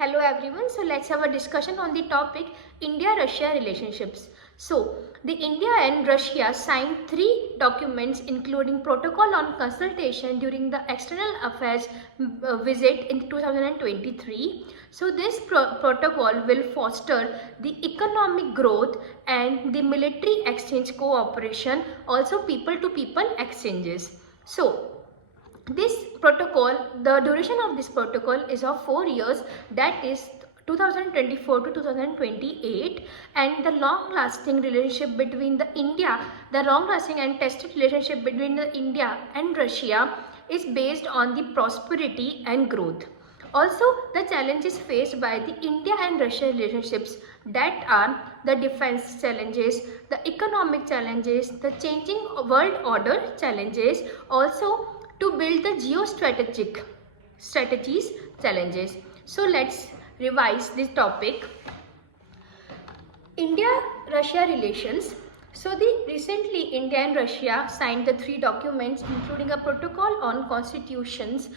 Hello everyone, so let's have a discussion on the topic India-Russia relationships. So, the India and Russia signed 3 documents including protocol on consultation during the external affairs visit in 2023. So, this protocol will foster the economic growth and the military exchange cooperation, also people-to-people exchanges. So, this protocol, the duration of this protocol is of 4 years, that is 2024 to 2028, and the long-lasting relationship between the long-lasting and tested relationship between the India and Russia is based on the prosperity and growth. Also, the challenges faced by the India and Russia relationships, that are the defense challenges, the economic challenges, the changing world order challenges, also to build the geostrategic strategies challenges. So let's revise this topic. India-Russia relations. So recently India and Russia signed the 3 documents including a protocol on constitutions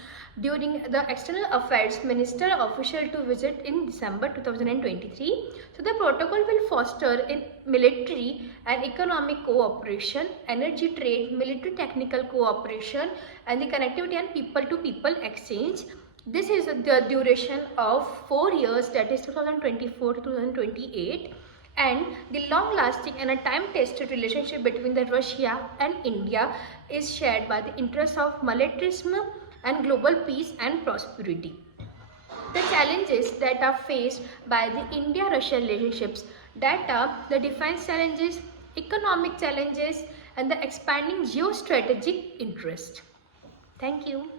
during the external affairs minister official to visit in December 2023. So the protocol will foster in military and economic cooperation, energy trade, military technical cooperation, and the connectivity and people-to-people exchange. This is the duration of 4 years, that is 2024 to 2028. And the long-lasting and a time-tested relationship between the Russia and India is shared by the interests of militarism and global peace and prosperity. The challenges that are faced by the India-Russia relationships, that are the defense challenges, economic challenges, and the expanding geostrategic interest. Thank you.